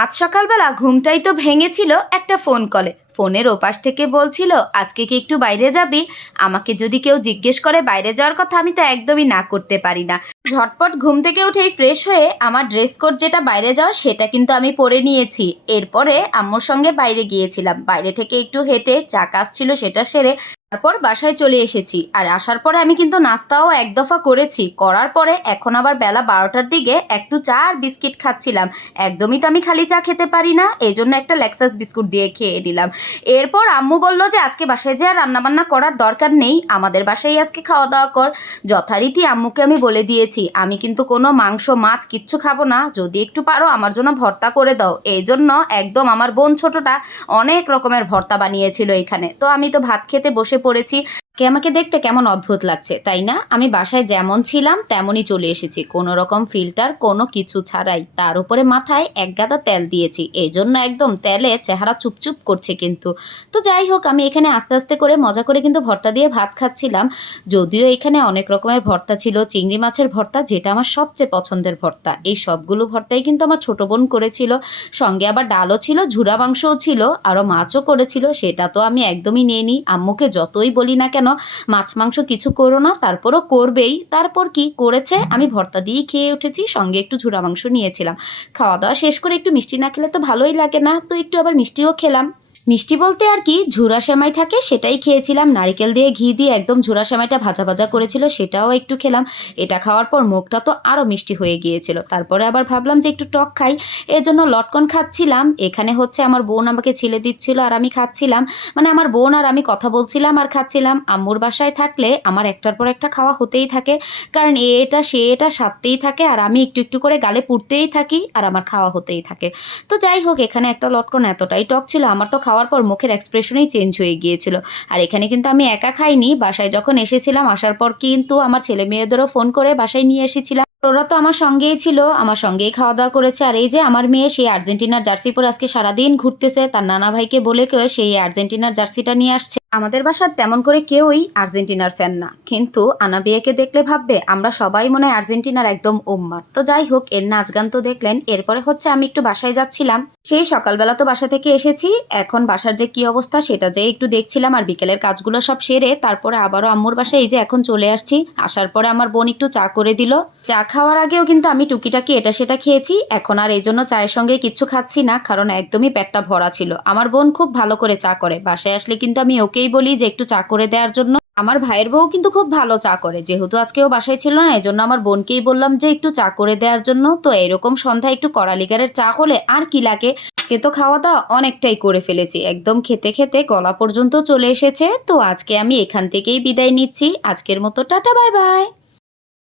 আজ সকালবেলা ঘুমটাই তো ভেঙেছিল একটা ফোন কলে। ফোনের ওপাশ থেকে বলছিল, আজকে কি একটু বাইরে যাবি? আমাকে যদি কেউ জিজ্ঞেস করে বাইরে যাওয়ার কথা, আমি তো একদমই না করতে পারি না। ঝটপট ঘুম থেকে উঠেই ফ্রেশ হয়ে আমার ড্রেস কোড যেটা বাইরে যাওয়ার, সেটা কিন্তু আমি পরে নিয়েছি। এরপরে আম্মুর সঙ্গে বাইরে গিয়েছিলাম। বাইরে থেকে একটু হেঁটে চা কাজ ছিল সেটা সেরে তারপর বাসায় চলে এসেছি। আর আসার পরে আমি কিন্তু নাস্তাও এক দফা করেছি। করার পরে এখন আবার বেলা 12টার দিকে একটু চা আর বিস্কিট খাচ্ছিলাম। একদমই তো আমি খালি চা খেতে পারি না, এই জন্য একটা লেক্সাস বিস্কুট দিয়ে খেয়ে নিলাম। এরপর আম্মু বলল যে আজকে বাসায় যে আর রান্নাবান্না করার দরকার নেই, আমাদের বাসায় আজকে খাওয়া দাওয়া কর। যথারীতি আম্মুকে আমি বলে দিয়েছি আমি কিন্তু কোনো মাংস মাছ কিচ্ছু খাবো না, যদি একটু পারো আমার জন্য ভর্তা করে দাও। এই জন্য একদম আমার বোন ছোটটা অনেক রকমের ভর্তা বানিয়েছিল এখানে। তো আমি তো ভাত খেতে বসে পড়েছি। কে আমাকে দেখতে কেমন অদ্ভুত লাগছে তাই না? আমি বাসায় যেমন ছিলাম তেমনই চলে এসেছি, কোনো রকম ফিল্টার কোনো কিছু ছাড়াই। তার উপরে মাথায় এক গাদা তেল দিয়েছি, এই জন্য একদম তেলে চেহারা চুপচুপ করছে কিন্তু। তো যাই হোক, আমি এখানে আস্তে আস্তে করে মজা করে কিন্তু ভর্তা দিয়ে ভাত খাচ্ছিলাম। যদিও এখানে অনেক রকমের ভর্তা ছিল, চিংড়ি মাছের ভর্তা যেটা আমার সবচেয়ে পছন্দের ভর্তা। এই সবগুলো ভর্তাই কিন্তু আমার ছোট বোন করেছিল। সঙ্গে আবার ডালও ছিল, ঝুরা মাংসও ছিল, আরও মাছও করেছিল। সেটা তো আমি একদমই নিয়ে নিই, আম্মুকে যতই বলি না কেন মাছ মাংস কিছু করো না, তারপরও করবেই। তারপর কি করেছে, আমি ভর্তা দিয়েই খেয়ে উঠেছি, সঙ্গে একটু ঝুরা মাংস নিয়েছিলাম। খাওয়া দাওয়া শেষ করে একটু মিষ্টি না খেলে তো ভালোই লাগে না, তো একটু আবার মিষ্টিও খেলাম। মিষ্টি বলতে আর কি, ঝুরা সেমাই থাকে সেটাই খেয়েছিলাম। নারকেল দিয়ে ঘি দিয়ে একদম ঝুরা সেমাইটা ভাজা ভাজা করেছিল, সেটাও একটু খেলাম। এটা খাওয়ার পর মুখটা তো আরও মিষ্টি হয়ে গিয়েছিল। তারপরে আবার ভাবলাম যে একটু টক খাই, এর জন্য লটকন খাচ্ছিলাম। এখানে হচ্ছে আমার বোন আমাকে ছিলে দিচ্ছিল আর আমি খাচ্ছিলাম। মানে আমার বোন আর আমি কথা বলছিলাম আর খাচ্ছিলাম। আম্মুর বাসায় থাকলে আমার একটার পর একটা খাওয়া হতেই থাকে, কারণ এটা সে এটা সারতেই থাকে আর আমি একটু একটু করে গালে পুড়তেই থাকি আর আমার খাওয়া হতেই থাকে। তো যাই হোক, এখানে একটা লটকন এতটাই টক ছিল, আমার তো খাওয়ার পর মুখের এক্সপ্রেশনই চেঞ্জ হয়ে গিয়েছিল। আর এখানে কিন্তু আমি একা খাইনি, বাসায় যখন এসেছিলাম আসার পর কিন্তু আমার ছেলে মেয়েদেরও ফোন করে বাসায় নিয়ে এসেছিলাম। ওরা তো আমার সঙ্গেই ছিল, আমার সঙ্গেই খাওয়া দাওয়া করেছে। আর এই যে আমার মেয়ে, সেই আর্জেন্টিনার জার্সি পরে আজকে সারাদিন ঘুরতেছে, তার নানা ভাইকে বলে কেউ সেই আর্জেন্টিনার জার্সিটা নিয়ে আসছে। আমাদের বাসার তেমন করে কেউই আর্জেন্টিনার ফ্যান না, কিন্তু আনাবিয়াকে দেখলে ভাববে আমরা সবাই মনে হয় আর্জেন্টিনার একদম উম্মাদ। তো যাই হোক, এর নাচ গান তো দেখলেন। এরপরে হচ্ছে আমি একটু বাসায় যাচ্ছিলাম, সেই সকালবেলা তো বাসা থেকে এসেছি, এখন বাসার যে কি অবস্থা সেটা যে একটু দেখছিলাম। আর বিকেলের কাজগুলো সব সেরে তারপরে আবারও আম্মুর বাসায় এই যে এখন চলে আসছি। আসার পরে আমার বোন একটু চা করে দিল। চা খাওয়ার আগেও কিন্তু আমি টুকিটাকি এটা সেটা খেয়েছি, এখন আর এই জন্য চায়ের সঙ্গে কিচ্ছু খাচ্ছি না, কারণ একদমই পেটটা ভরা ছিল। আমার বোন খুব ভালো করে চা করে, বাসায় আসলে কিন্তু আমি ওকেই বলি যে একটু চা করে দেওয়ার জন্য। আমার ভাইয়ের বউ কিন্তু খুব ভালো চা করে, যেহেতু আজকেও বাসায় ছিল না এই জন্য আমার বোনকেই বললাম যে একটু চা করে দেওয়ার জন্য। তো এরকম সন্ধ্যায় একটু কড়ালিকারের চা হলে আর কি লাগে। আজকে তো খাওয়া দাওয়া অনেকটাই করে ফেলেছি, একদম খেতে খেতে গলা পর্যন্ত চলে এসেছে। তো আজকে আমি এখান থেকেই বিদায় নিচ্ছি, আজকের মতো টাটা বাই বাই।